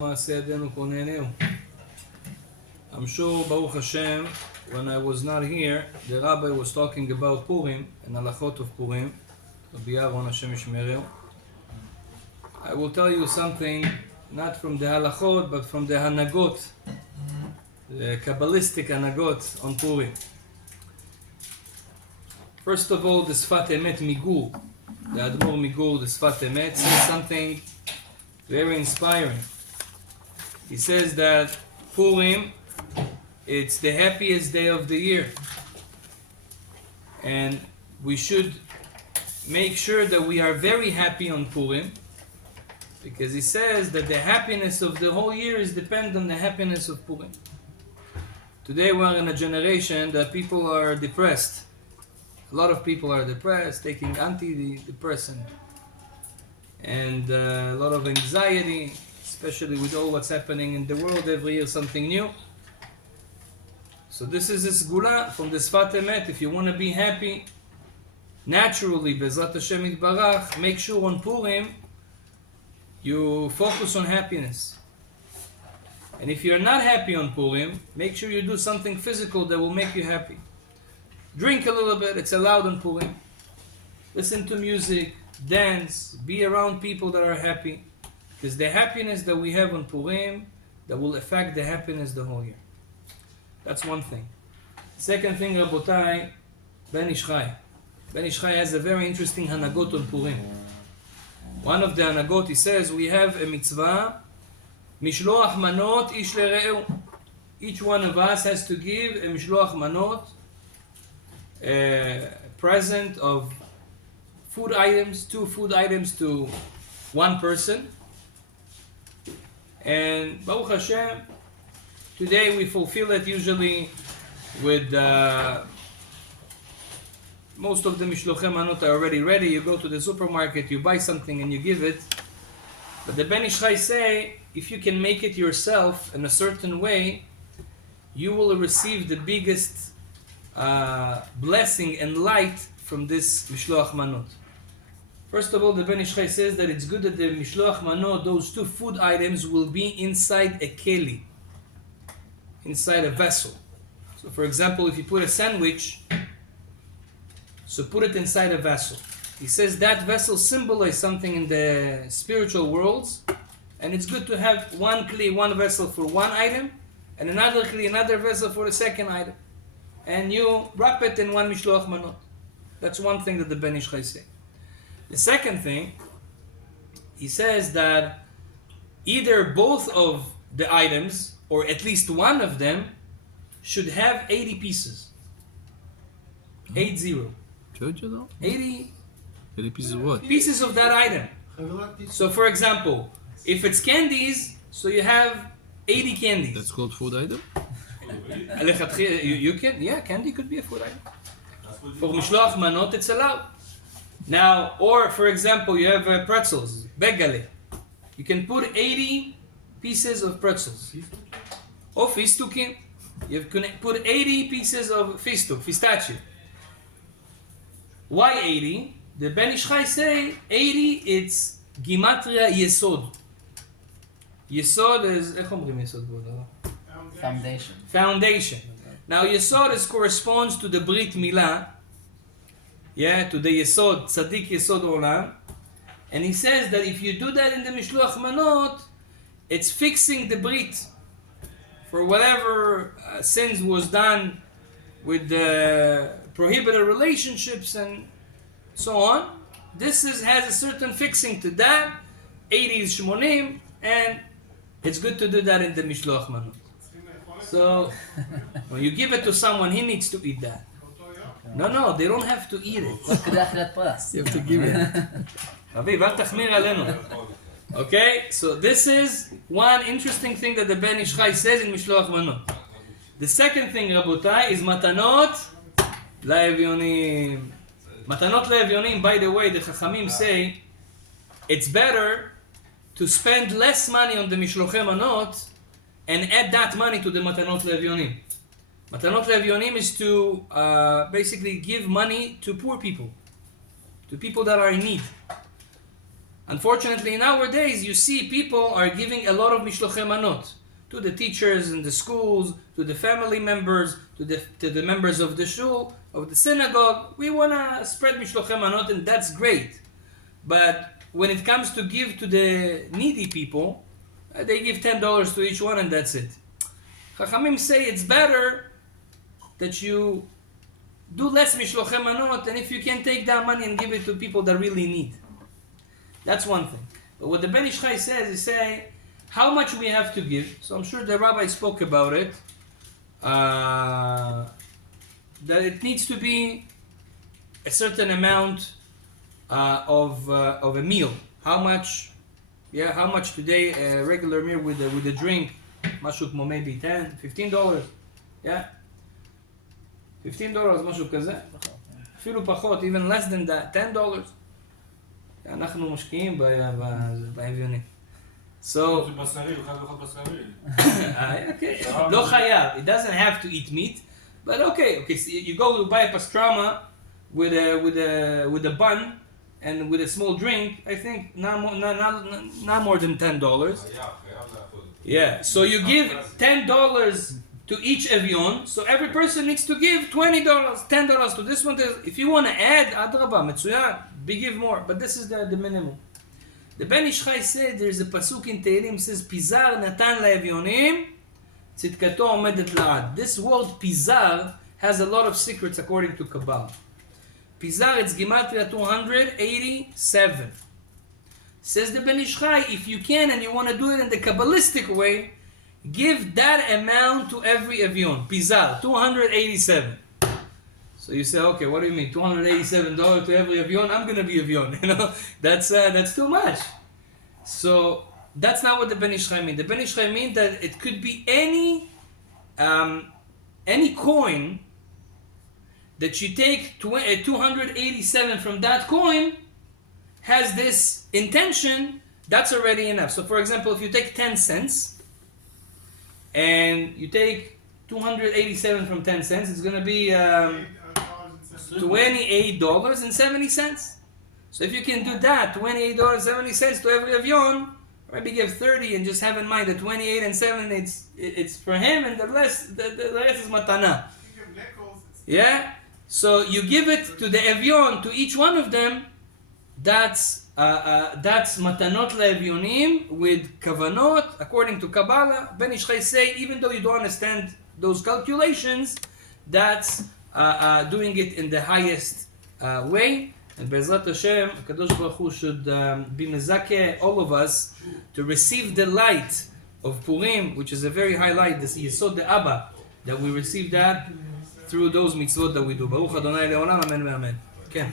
I'm sure, Baruch Hashem, when I was not here, the Rabbi was talking about Purim and halachot of Purim. I will tell you something, not from the halachot, but from the hanagot, the Kabbalistic hanagot on Purim. First of all, the Sfat Emet Migur, the Admor Migur, the Sfat Emet, says something very inspiring. He says that Purim, it's the happiest day of the year. And we should make sure that we are very happy on Purim, because he says that the happiness of the whole year is dependent on the happiness of Purim. Today we're in a generation that people are depressed. A lot of people are depressed, taking antidepressant, and a lot of anxiety, especially with all what's happening in the world. Every year something new. So this is a segula from the Sfat Emet. If you want to be happy naturally, Bezrat Hashem Yitbarach, make sure on Purim you focus on happiness. And if you're not happy on Purim, make sure you do something physical that will make you happy. Drink a little bit, it's allowed on Purim. Listen to music, dance, be around people that are happy. Because the happiness that we have on Purim, that will affect the happiness the whole year. That's one thing. Second thing, Rabotai, Ben Ish Chai. Ben Ish Chai has a very interesting hanagot on Purim. One of the hanagot, he says, we have a mitzvah, Mishloach manot ish leRe'eu. Each one of us has to give a Mishloach manot, a present of food items, 2 food items to one person. And Baruch Hashem, today we fulfill it usually with most of the Mishlochei manot are already ready. You go to the supermarket, you buy something and you give it. But the Ben Ish Chai say, if you can make it yourself in a certain way, you will receive the biggest blessing and light from this Mishloach manot. First of all, the Ben Ish Chai says that it's good that the Mishloach manot, those 2 food items, will be inside a keli, inside a vessel. So for example, if you put a sandwich, so put it inside a vessel. He says that vessel symbolizes something in the spiritual worlds, and it's good to have one kli, one vessel for one item, and another kli, another vessel for the second item. And you wrap it in one Mishloach manot. That's one thing that the Ben Ish Chai says. The second thing, he says that either both of the items, or at least one of them, should have 80 pieces. 80. 80 pieces of what? Pieces of that item. So for example, if it's candies, so you have 80 candies. That's called food item? You can, yeah, candy could be a food item. For Mishloach manot, it's allowed. Now, or for example, you have pretzels, begale. You can put 80 pieces of pretzels. Or fistukim. You can put 80 pieces of pistachio. Why 80? The Ben Ish Chai say 80, it's Gimatria Esod. Esod is, איך אומרים יסוד בעוד? Foundation. Now Esod corresponds to the Brit Milah. Yeah, to the Esod, Tzaddik Esod Olam. And he says that if you do that in the Mishloach manot, it's fixing the Brit for whatever sins was done with the prohibited relationships and so on. This has a certain fixing to that. 80 is Shmonim, and it's good to do that in the Mishloach manot. So when you give it to someone, he needs to eat that. No, they don't have to eat it. You have to give it. Rabbi, אל תחמיר עלינו. Okay, so this is one interesting thing that the Ben Ish Chai says in Mishloach manot. The second thing, Rabotai, is Matanot leEvyonim. Matanot leEvyonim, by the way, the Chachamim say it's better to spend less money on the Mishlochei manot and add that money to the Matanot leEvyonim. Matanot leEvyonim is to basically give money to poor people, to people that are in need. Unfortunately, nowadays you see people are giving a lot of Mishloach manot to the teachers in the schools, to the family members, to the members of the shul, of the synagogue. We want to spread Mishloach manot, and that's great. But when it comes to give to the needy people, they give $10 to each one and that's it. Chachamim say it's better that you do less Mishloach manot, and if you can take that money and give it to people that really need. That's one thing. But what the Ben Ish Chai says is say how much we have to give. So I'm sure the Rabbi spoke about it. That it needs to be a certain amount of a meal. How much? Yeah, how much today a regular meal with a drink? משהו כמו maybe $10, $15. Yeah, $15, משהו כזה. אפילו פחות, even less than that, $10. אנחנו משקיעים באביונים. So, okay, לא חייב. It doesn't have to eat meat, but okay. So you go to buy a pastrama with a bun and with a small drink. I think not more than $10. Yeah. So you give $10 to each evyon. So every person needs to give $20, $10 to this one. If you want to add, adraba, מצוין, give more. But this is the minimum. The Ben Ish Chai said there's a pasuk in Tehillim says Pizar natan leEvyonim tzidkato omedet la'ad. This word Pizar has a lot of secrets according to Kabbalah. Pizar, it's Gematria 287. Says the Ben Ish Chai, if you can and you want to do it in the Kabbalistic way, give that amount to every evyon. Pizar, 287. So you say, okay, what do you mean? $287 to every evyon? I'm gonna be evyon. You know, that's too much. So that's not what the Ben Ish Chai mean. The Ben Ish Chai mean that it could be any coin that you take 287 from that coin has this intention. That's already enough. So for example, if you take 10 cents and you take 287 from 10 cents, it's gonna be $28.70. So if you can do that, $28.70 to every evyon, maybe give 30 and just have in mind that 28 and 7 it's for him, and the rest is Matanot. Yeah? So you give it to the evyon, to each one of them. That's Matanot leEvyonim with kavanot according to Kabbalah. Ben Ish Chai say even though you don't understand those calculations, that's doing it in the highest way. And Be'ezrat Hashem, Kadosh Baruch Hu should be mezakeh all of us to receive the light of Purim, which is a very high light, this Esod the Abba, that we receive that through those mitzvot that we do. Baruch Adonai Le'olam, Amen ve'Amen. Okay.